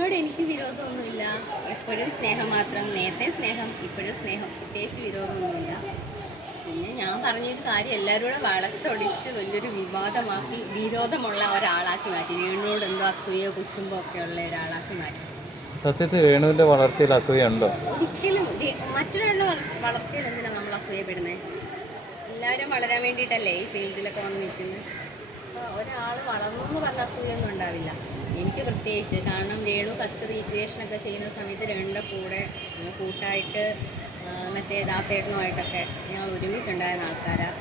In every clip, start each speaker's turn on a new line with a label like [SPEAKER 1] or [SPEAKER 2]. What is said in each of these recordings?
[SPEAKER 1] രേണുവിനോട് എനിക്ക് വിരോധമൊന്നുമില്ല. എപ്പോഴും സ്നേഹം മാത്രം. നേരത്തെ സ്നേഹം ഇപ്പോഴും സ്നേഹം. പ്രത്യേകിച്ച് വിരോധമൊന്നുമില്ല. പിന്നെ ഞാൻ പറഞ്ഞൊരു കാര്യം എല്ലാവരും കൂടെ വളച്ചൊടിച്ച് വലിയൊരു വിവാദമാക്കി വിരോധമുള്ള ഒരാളാക്കി മാറ്റി. രേണുവിനോട് എന്തോ അസൂയോ കുശുമ്പോ ഒക്കെ ഉള്ള ഒരാളാക്കി മാറ്റി.
[SPEAKER 2] സത്യത്തിൽ രേണുവിന്റെ വളർച്ചയിൽ അസൂയുണ്ടോ?
[SPEAKER 1] ഒരിക്കലും മറ്റൊരാളുടെ വളർച്ചയിൽ എന്തിനാണ് നമ്മൾ അസൂയപ്പെടുന്നത് എല്ലാവരും വളരാൻ വേണ്ടിയിട്ടല്ലേ ഈ ഫീൽഡിലൊക്കെ വന്ന് നിൽക്കുന്നത്? അപ്പോൾ ഒരാൾ വളർന്നു എന്ന് പറഞ്ഞ അസൂയൊന്നും ഉണ്ടാവില്ല. എനിക്ക് പ്രത്യേകിച്ച് കാരണം രേണു ഫസ്റ്റ് റീക്രിയേഷനൊക്കെ ചെയ്യുന്ന സമയത്ത് രേണുടെ കൂടെ കൂട്ടായിട്ട് മറ്റേ ദാസേട്ടനുമായിട്ടൊക്കെ ഞാൻ ഒരുമിച്ചുണ്ടായിരുന്ന ആൾക്കാരാണ്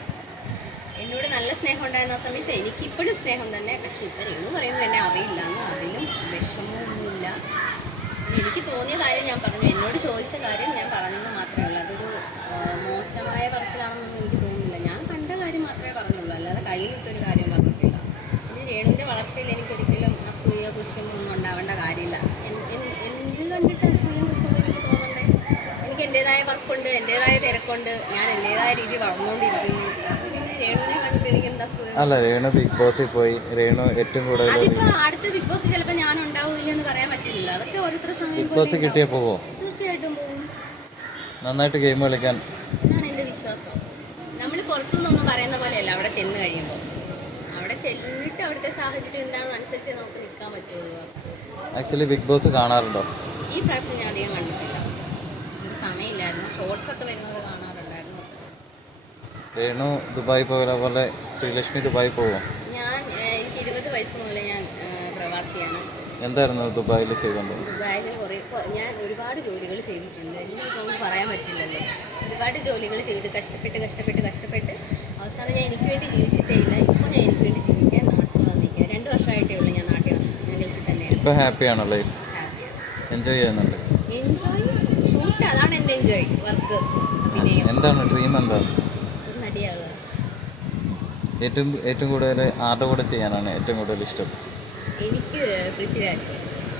[SPEAKER 1] എന്നോട് നല്ല സ്നേഹം ഉണ്ടായിരുന്ന ആ സമയത്ത് എനിക്കിപ്പോഴും സ്നേഹം തന്നെ. പക്ഷെ ഇപ്പം രേണു പറയുന്നത് എന്നെ അറിയില്ല. എന്ന് അതിലും വിഷമമൊന്നുമില്ല. എനിക്ക് തോന്നിയ കാര്യം ഞാൻ പറഞ്ഞു. എന്നോട് ചോദിച്ച കാര്യം ഞാൻ പറഞ്ഞത് മാത്രമേ ഉള്ളൂ. അതൊരു മോശമായ പറച്ചിലാണെന്നൊന്നും എനിക്ക് തോന്നുന്നില്ല. ഞാൻ കണ്ട കാര്യം മാത്രമേ പറഞ്ഞുള്ളൂ. അല്ലാതെ കയ്യിൽ നിൽക്കൊരു കാര്യം പിന്നെ രേണുവിന്റെ വളർച്ചയിൽ എനിക്കൊരിക്കലും അസൂയ കുശമൊന്നും ഉണ്ടാവേണ്ട കാര്യമില്ല. എന്ത് കണ്ടിട്ട് അസൂയ കുശുമോ എനിക്ക് തോന്നണ്ടേ? എനിക്ക് എന്റെതായ വർക്കുണ്ട് എന്റെതായ തിരക്കുണ്ട് ഞാൻ എന്റെതായ രീതി വളർന്നുകൊണ്ടിരിക്കുന്നു.
[SPEAKER 2] അല്ല രേണു ബിഗ് ബോസിൽ പോയി. രേണു ഏറ്റവും കൂടുതൽ
[SPEAKER 1] അടുത്ത ബിഗ് ബോസ് ചിലപ്പോൾ ഞാൻ ഉണ്ടാവില്ല എന്ന് പറയാൻ പറ്റില്ല അതൊക്കെ ഓരോരുത്തർ സമയം
[SPEAKER 2] ബിഗ് ബോസ് കിട്ടിയ പോവോ?
[SPEAKER 1] തീർച്ചയായിട്ടും പോകും
[SPEAKER 2] നന്നായിട്ട് ഗെയിം കളിക്കാൻ.
[SPEAKER 1] എന്നാണ് എന്റെ വിശ്വാസം. നമ്മൾ പുറത്തുനിന്നൊന്നും പറയുന്ന പോലെയല്ല അവിടെ ചെന്ന് കഴിയുമ്പോൾ ചെന്നിട്ട് അവിടുത്തെ സാഹചര്യം എന്താണെന്ന് അനുസരിച്ച് നമുക്ക് നിൽക്കാൻ പറ്റുള്ളൂ.
[SPEAKER 2] ആക്ച്വലി ബിഗ് ബോസ് കാണാറുണ്ടോ?
[SPEAKER 1] ഈ പ്രാവശ്യം ഞാൻ അധികം കണ്ടിട്ടില്ല. സമയമില്ലായിരുന്നു. ഷോർട്സ് ഒക്കെ വരുന്നത് കാണാറുണ്ടായിരുന്നു.
[SPEAKER 2] രേണു ദുബായി പോയ പോലെ ശ്രീലക്ഷ്മി ദുബായി പോവോ?
[SPEAKER 1] ഞാൻ എനിക്ക് ഇരുപത് വയസ്സ് മുതലേ ഞാൻ പ്രവാസിയാണ്.
[SPEAKER 2] എന്തായിരുന്നു ദുബായിൽ ചെയ്തത്?
[SPEAKER 1] ദുബായിൽ കുറേ ഞാൻ ഒരുപാട് ജോലികൾ ചെയ്തിട്ടുണ്ട്. എല്ലാം പറയാൻ പറ്റില്ലല്ലോ. ഒരുപാട് ജോലികൾ ചെയ്ത് കഷ്ടപ്പെട്ട് കഷ്ടപ്പെട്ട് കഷ്ടപ്പെട്ട് അവസാനം ഞാൻ എനിക്ക് വേണ്ടി ജീവിച്ചിട്ടേ ഇല്ല. ഇപ്പോൾ ഞാൻ എനിക്ക് വേണ്ടി ജീവിക്കാൻ നാട്ടിൽ വന്നിരിക്കുക രണ്ട് വർഷമായിട്ടേ ഉള്ളൂ ഞാൻ നാട്ടിൽ വന്നിട്ട് ഞാൻ ഗൾഫിൽ തന്നെയാണ്
[SPEAKER 2] ഇപ്പോൾ ഹാപ്പിയാണോ ലൈഫ് എൻജോയ് ചെയ്യുന്നുണ്ട്. എന്താണ് ഡ്രീം എന്താണ്? ഏറ്റവും ഏറ്റവും കൂടുതൽ ആരുടെ കൂടെ ചെയ്യാനാണ് ഏറ്റവും കൂടുതൽ ഇഷ്ടം?
[SPEAKER 1] എനിക്ക് പൃഥ്വിരാജ്.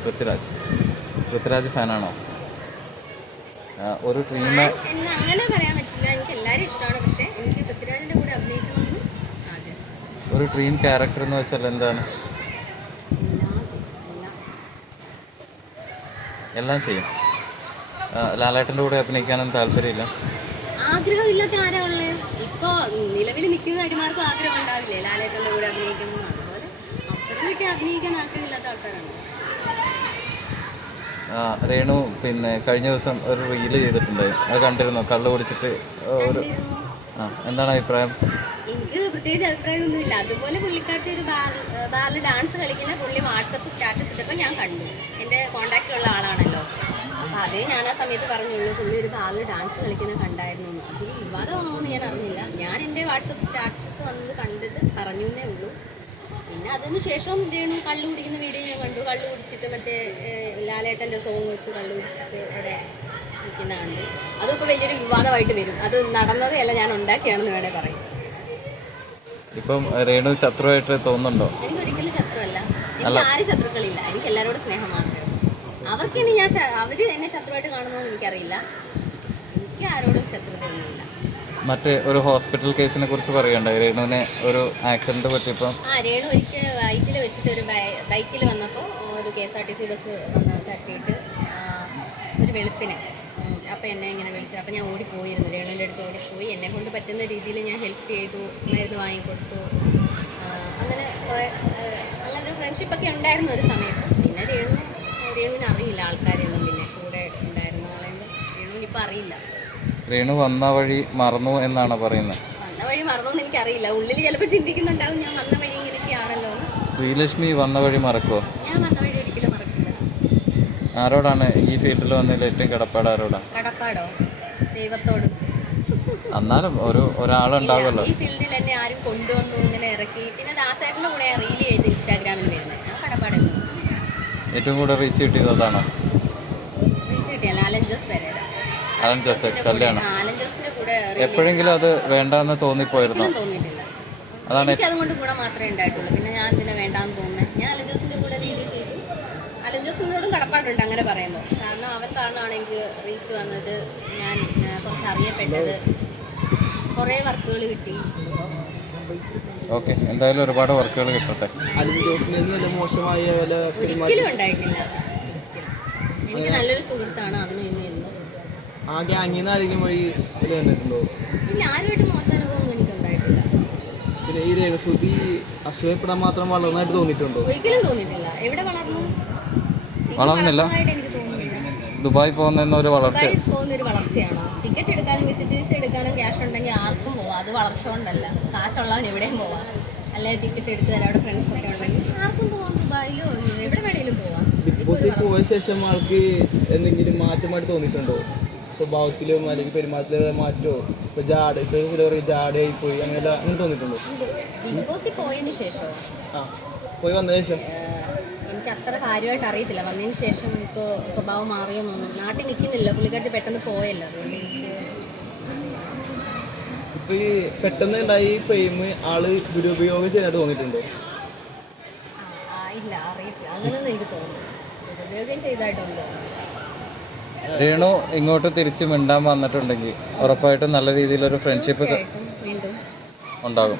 [SPEAKER 2] പൃഥ്വിരാജ്. പൃഥ്വിരാജ് ഫാനാണോ? ഒരു ഡ്രീം
[SPEAKER 1] അങ്ങനെ പറയാൻ പറ്റില്ല. എനിക്ക് എല്ലാവരും ഇഷ്ടമാണ് പക്ഷേ എനിക്ക് പൃഥ്വിരാജിന്റെ കൂടെ അഭിനയിക്കണമെന്ന്
[SPEAKER 2] ഒരു ഡ്രീം ക്യാരക്ടർ എന്ന് വെച്ചാൽ എന്താണ്
[SPEAKER 1] എല്ലാം ചെയ്യും എല്ലാം
[SPEAKER 2] എല്ലാം ചെയ്യും. ലാലേട്ടന്റെ ലാലേട്ടന്റെ കൂടെ അഭിനയിക്കാനൊന്നും താല്പര്യമില്ല.
[SPEAKER 1] ആഗ്രഹമില്ലാത്ത ആരാ ഉള്ളത് ഇപ്പോ നിലവിൽ നിൽക്കുന്ന നടിമാർക്കും ആഗ്രഹം ഉണ്ടാവില്ലേ ലാലേട്ടന്റെ കൂടെ അഭിനയിക്കണം എന്ന്? അതുപോലെ അവസരം കിട്ടി അഭിനയിക്കാൻ ആഗ്രഹമില്ലാത്ത ആൾക്കാരാണ്.
[SPEAKER 2] ആ, രേണു പിന്നെ കഴിഞ്ഞ ദിവസം ഒരു റീൽ ചെയ്തിട്ടുണ്ടായിരുന്നു അത് കണ്ടിരുന്നു? കള്ളു കുടിച്ചിട്ട് ഒരു ആ എന്താണ് അഭിപ്രായം?
[SPEAKER 1] പ്രത്യേകിച്ച് അഭിപ്രായമൊന്നുമില്ല. അതുപോലെ പുള്ളിക്കാരത്തി ഒരു ബാറിൽ ഡാൻസ് കളിക്കുന്ന പുള്ളി വാട്സപ്പ് സ്റ്റാറ്റസ് ഇട്ടപ്പോൾ ഞാൻ കണ്ടു. എന്റെ കോണ്ടാക്റ്റിലുള്ള ആളാണല്ലോ. അപ്പോൾ അതേ ഞാൻ ആ സമയത്ത് പറഞ്ഞുള്ളൂ പുള്ളി ഒരു ബാറിൽ ഡാൻസ് കളിക്കുന്ന കണ്ടായിരുന്നു എന്ന്. അതൊരു വിവാദമാവുമെന്ന് ഞാൻ അറിഞ്ഞില്ല. ഞാൻ എന്റെ വാട്സപ്പ് സ്റ്റാറ്റസ് വന്നത് കണ്ടിട്ട് പറഞ്ഞു എന്നേ ഉള്ളൂ. പിന്നെ അതിന് ശേഷം രേണു കള്ളു കുടിക്കുന്ന വീഡിയോ ഞാൻ കണ്ടു. കള്ളു കുടിച്ചിട്ട് മറ്റേ ലാലേട്ടന്റെ സോങ് വെച്ച് കള്ളു കുടിച്ചിട്ട് അവിടെ നിൽക്കുന്ന കണ്ടു അതൊക്കെ വലിയൊരു വിവാദമായിട്ട് വരും. അത് നടന്നതേ അല്ല ഞാൻ ഉണ്ടാക്കിയാണെന്ന് വേണേൽ പറയും.
[SPEAKER 2] ഇപ്പം രേണു ശത്രുവായിട്ട് തോന്നുന്നുണ്ടോ?
[SPEAKER 1] എനിക്ക് ഒരിക്കലും ശത്രുവല്ല. എനിക്ക് ആരും ശത്രുക്കളില്ല. എനിക്ക് എല്ലാവരോടും സ്നേഹമാണ്. മാത്രമേ അവർക്ക് ഇനി ഞാൻ അവർ എന്നെ ശത്രുവായിട്ട് കാണുന്നതെന്ന് എനിക്കറിയില്ല. എനിക്ക് ആരോടും ശത്രുതയൊന്നുമില്ല
[SPEAKER 2] മറ്റേ ഒരു ഹോസ്പിറ്റൽ കേസിനെ കുറിച്ച് പറയണ്ടേ? രേണുവിനെ ഒരു ആക്സിഡന്റ് പറ്റിയപ്പം.
[SPEAKER 1] ആ രേണു ഒരിക്കൽ വയറ്റിൽ വെച്ചിട്ട് ഒരു ബൈക്കിൽ വന്നപ്പോൾ ഒരു K S R T C bus വന്ന് തട്ടിയിട്ട് ഒരു വെളുപ്പിന് അപ്പോൾ എന്നെ ഇങ്ങനെ വിളിച്ചു അപ്പോൾ ഞാൻ ഓടിപ്പോയിരുന്നു. രേണുവിന്റെ അടുത്ത് ഓടിപ്പോയി. എന്നെ കൊണ്ട് പറ്റുന്ന രീതിയിൽ ഞാൻ ഹെൽപ്പ് ചെയ്തു. മരുന്ന് വാങ്ങിക്കൊടുത്തു. അങ്ങനെ കുറേ അങ്ങനെ ഒരു ഫ്രണ്ട്ഷിപ്പൊക്കെ ഉണ്ടായിരുന്നു ഒരു സമയത്ത്. പിന്നെ രേണു രേണുവിന് അറിയില്ല ആൾക്കാരെയൊന്നും പിന്നെ കൂടെ ഉണ്ടായിരുന്ന ആളെയൊന്നും രേണുവിന് ഇപ്പം അറിയില്ല.
[SPEAKER 2] രേണു വന്ന വഴി മറന്നു എന്നാണ് പറയുന്നത്
[SPEAKER 1] വന്ന വഴി മറന്നു എന്ന് എനിക്കറിയില്ല. ഉള്ളിൽ ചിലപ്പോൾ ചിന്തിക്കുന്നുണ്ടാവും ഞാൻ വന്ന വഴി ഇങ്ങനെയൊക്കെയാണല്ലോ
[SPEAKER 2] ശ്രീലക്ഷ്മി വന്ന വഴി മറക്കുമോ
[SPEAKER 1] ഞാൻ വന്ന
[SPEAKER 2] ആരോടാണ് ഈ ഫീൽഡിൽ വന്നതിൽ ഏറ്റവും കിടപ്പാട് ആരോടാണ്
[SPEAKER 1] കടപ്പാടോ? ദൈവത്തോട്.
[SPEAKER 2] എന്നാലും ഒരു ഒരാളുണ്ടാവുമല്ലോ.
[SPEAKER 1] ഈ ഫീൽഡിൽ എന്നെ ആരും കൊണ്ടുവന്നു ഇങ്ങനെ ഇറക്കി. പിന്നെ ദാസേട്ടന്റെ കൂടെ റീൽ ചെയ്ത് ഇൻസ്റ്റാഗ്രാമിൽ വരുന്നത്. ഞാൻ കടപ്പാടെ
[SPEAKER 2] ഏറ്റവും കൂടുതൽ റീച്ച് കിട്ടിയതാണോ
[SPEAKER 1] റീച്ച് കിട്ടിയല്ല അലൻ ജോസ് പെരേര
[SPEAKER 2] അലൻ ജോസ് കല്യാണം.
[SPEAKER 1] ആലൻ ജോസിന്റെ കൂടെ reel
[SPEAKER 2] എപ്പോഴെങ്കിലും അത് വേണ്ടെന്ന് തോന്നിപ്പോയിരുന്നു?
[SPEAKER 1] തോന്നിയിട്ടില്ല.
[SPEAKER 2] അതാണ്
[SPEAKER 1] എനിക്ക് അതുകൊണ്ട് ഗുണം മാത്രമേ ഉണ്ടായിട്ടുള്ളൂ. പിന്നെ ഞാൻ ഇതിനെ വേണ്ടാന്ന് തോന്നുന്നത് ഞാൻ അലൻ ജോസിന്റെ കൂടെ വീഡിയോ ചെയ്തു അലൻ ജോസിനോടും കടപ്പാടുണ്ട് അങ്ങനെ പറയുമ്പോൾ കാരണം അവർ കാരണമാണ് എനിക്ക് റീച്ച് വന്നത് ഞാൻ കുറച്ച് അറിയപ്പെട്ടത്. കുറേ വർക്കുകൾ കിട്ടി.
[SPEAKER 2] ഓക്കെ എന്തായാലും ഒരുപാട് വർക്കുകൾ കിട്ടട്ടെ.
[SPEAKER 1] ഒരിക്കലും ഉണ്ടായിട്ടില്ല. എനിക്ക് നല്ലൊരു സുഹൃത്താണ് അന്നും ഇന്നും
[SPEAKER 3] ഇത്
[SPEAKER 1] പിന്നെ ആരുമായിട്ട് മോശം ഉണ്ടായിട്ടില്ല
[SPEAKER 3] പിന്നെ ഈ രേണുസുതി അസൂയപ്പെടാൻ മാത്രം വളർന്നതായിട്ട് തോന്നിയിട്ടുണ്ടോ?
[SPEAKER 1] ഒരിക്കലും തോന്നിയിട്ടില്ല. എവിടെ വളർന്നു? എനിക്ക്
[SPEAKER 2] വളർന്നില്ല?
[SPEAKER 1] വളർന്നതായിട്ട് എനിക്ക് തോന്നുന്നില്ല.
[SPEAKER 2] ദുബായ് പോകുന്ന ഒരു വളർച്ച.
[SPEAKER 1] ദുബായിൽ പോകുന്ന ഒരു വളർച്ചയാണോ? ടിക്കറ്റ് എടുക്കാനും വിസിറ്റ് വിസ എടുക്കാനും ക്യാഷ് ഉണ്ടെങ്കിൽ ആർക്കും പോവാം. അത് വളർച്ച കൊണ്ടല്ല. കാശുള്ളവൻ എവിടെയും പോവാം. അല്ലെ ടിക്കറ്റ് എടുത്ത് തരാം അവിടെ ഫ്രണ്ട്സ് ഒക്കെ ഉണ്ടെങ്കിൽ ആർക്കും പോവാം ദുബായിലോ? എവിടെ വേണേലും പോവാം.
[SPEAKER 3] ബിഗ് ബോസിൽ പോയ ശേഷം ആൾക്ക് എന്തെങ്കിലും മാറ്റമായിട്ട് തോന്നിയിട്ടുണ്ടോ? സ്വഭാവത്തിലും അല്ലെങ്കിൽ പെരുമാറ്റത്തിലും മാറ്റോ? ഇപ്പൊ ജാട ഇപ്പൊ ചില പറയും ജാടയായി പോയി അങ്ങനെ അങ്ങനെ തോന്നിയിട്ടുണ്ടോ?
[SPEAKER 1] ബിഗ് ബോസിൽ പോയതിന് ശേഷം?
[SPEAKER 3] ആ പോയി വന്ന ശേഷം?
[SPEAKER 1] എനിക്ക് അത്ര കാര്യമായിട്ട് അറിയത്തില്ല. വന്നതിന് ശേഷം എനിക്ക് സ്വഭാവം മാറിയെന്നൊന്നും നാട്ടിൽ നിൽക്കുന്നില്ല പുള്ളിക്കാട്ടി പെട്ടെന്ന് പോയല്ലോ. അതുകൊണ്ട് എനിക്ക്
[SPEAKER 3] ഇപ്പൊ ഈ പെട്ടെന്ന് ഉണ്ടായി ഫെയിം ആൾ ദുരുപയോഗം ചെയ്യാൻ തോന്നിയിട്ടുണ്ടോ?
[SPEAKER 1] ആ, ആ, ഇല്ല അറിയത്തില്ല. അങ്ങനെയൊന്നും എനിക്ക് തോന്നുന്നു ഉപയോഗം ചെയ്തതായിട്ടൊന്നും തോന്നുന്നു
[SPEAKER 2] രേണു ഇങ്ങോട്ട് തിരിച്ച് മിണ്ടാൻ വന്നിട്ടുണ്ടെങ്കിൽ ഉറപ്പായിട്ടും നല്ല രീതിയിലൊരു ഫ്രണ്ട്ഷിപ്പ് ഉണ്ടാകും.